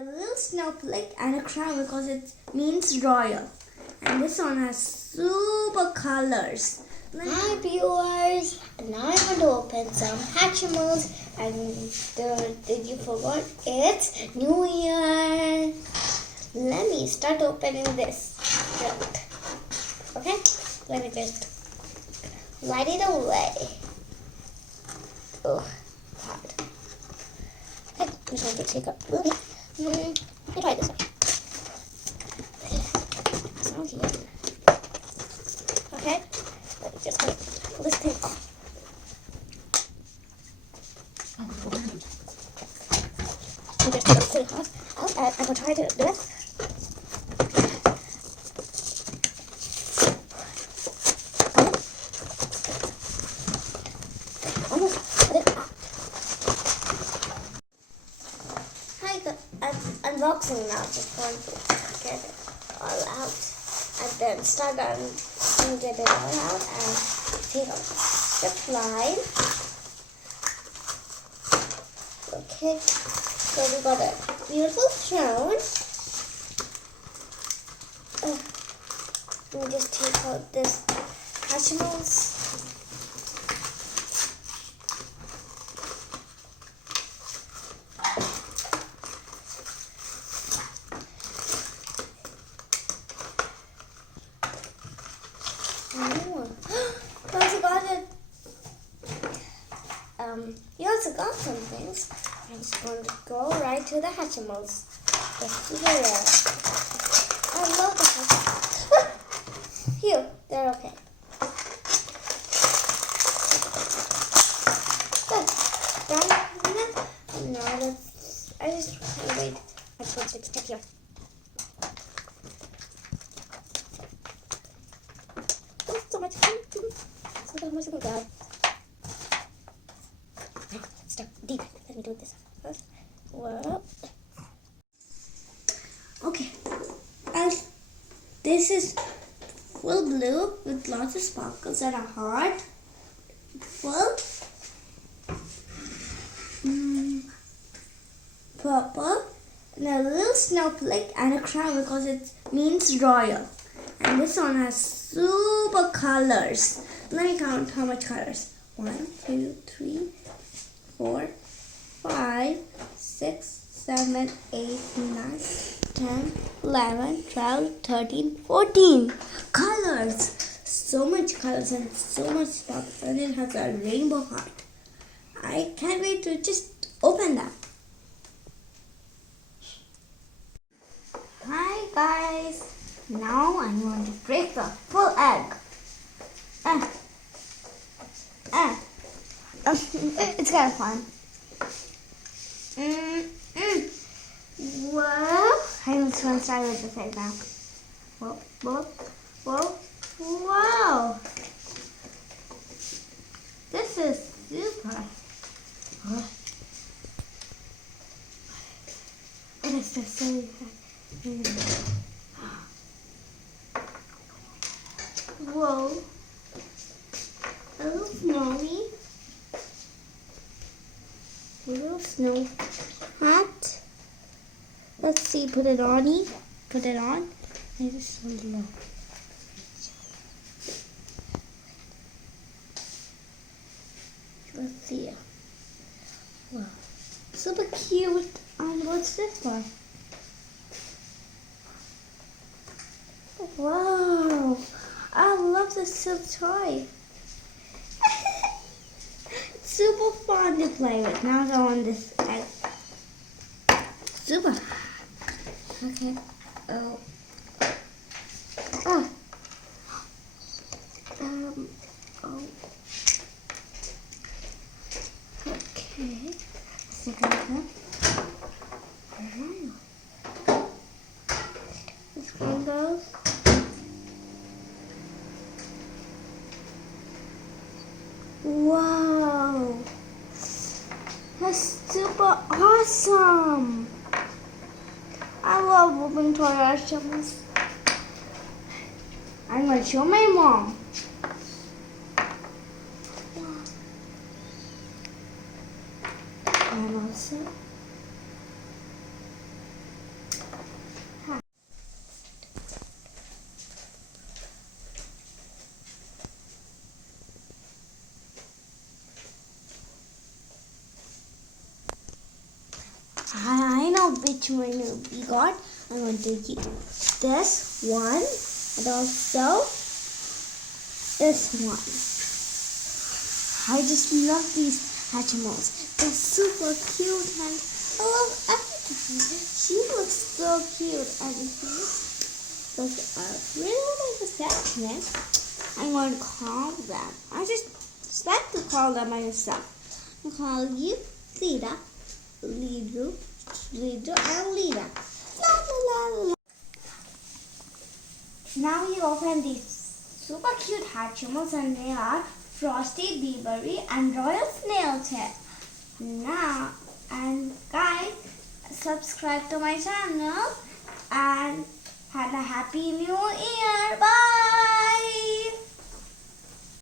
a little snowflake and a crown because it means royal. And this one has super colors. Hi viewers, and now I'm going to open some Hatchimals, and did you forget it's New Year? Let me start opening this. Okay, let me just light it away. Oh, hard. Okay, I'm just going to take a little bit. Let me try this one. Sounds yummy. Okay, let me just pull this thing off. I'm just going to pull it off, and I'm going to try to do this. I'm unboxing now, just going to get it all out and then start and get it all out and take out the line. Okay, so we got a beautiful throne. Let me just take out this Hatchimals. You also got some things. I'm just going to go right to the Hatchimals. Just here. I love the Hatchimals. Phew, they're okay. Good. No, that's. I just wait. I'm going to stick here. Oh, so much fun. So much fun. Start deep. Let me do this first. Whoa. Okay, and this is full blue with lots of sparkles and a heart. Full purple and a little snowflake and a crown because it means royal. And this one has super colors. Let me count how much colors. 1, 2, 3, 4, 5, 6, 7, 8, 9, 10, 11, 12, 13, 14 colors. So much colors and so much sparkles, and it has a rainbow heart. I can't wait to just open that. Hi guys, now I'm going to break the full egg. It's kind of fun. Whoa! I'm just going to start with this egg now. Whoa, whoa, whoa, whoa! This is super. It is just so whoa! A little snowy. A little snow hat. Let's see, put it on. Put it on. I just want to know. Let's see. Wow. Super cute. What's this one? Wow. I love this silk toy. Super fun to play with. Now go on this egg. Super. Okay. Oh. Oh. Oh. Okay. Second one. Alright. This one goes. Wow. That's super awesome. I love moving toy Hatchimals. I'm going to show my mom. And also know which one we got. I'm going to use this one and also this one. I just love these Hatchimals. They're super cute and I love everything. She looks so cute and because I really like the sadness, I'm going to call them. I just like to call them myself. I'll call you Lida, Lidu, and Lida. La, la, la, la. Now we open these super cute Hatchimals and they are Frosty, Beavery and Royal Snailtail. Now, and guys, subscribe to my channel and have a happy new year. Bye!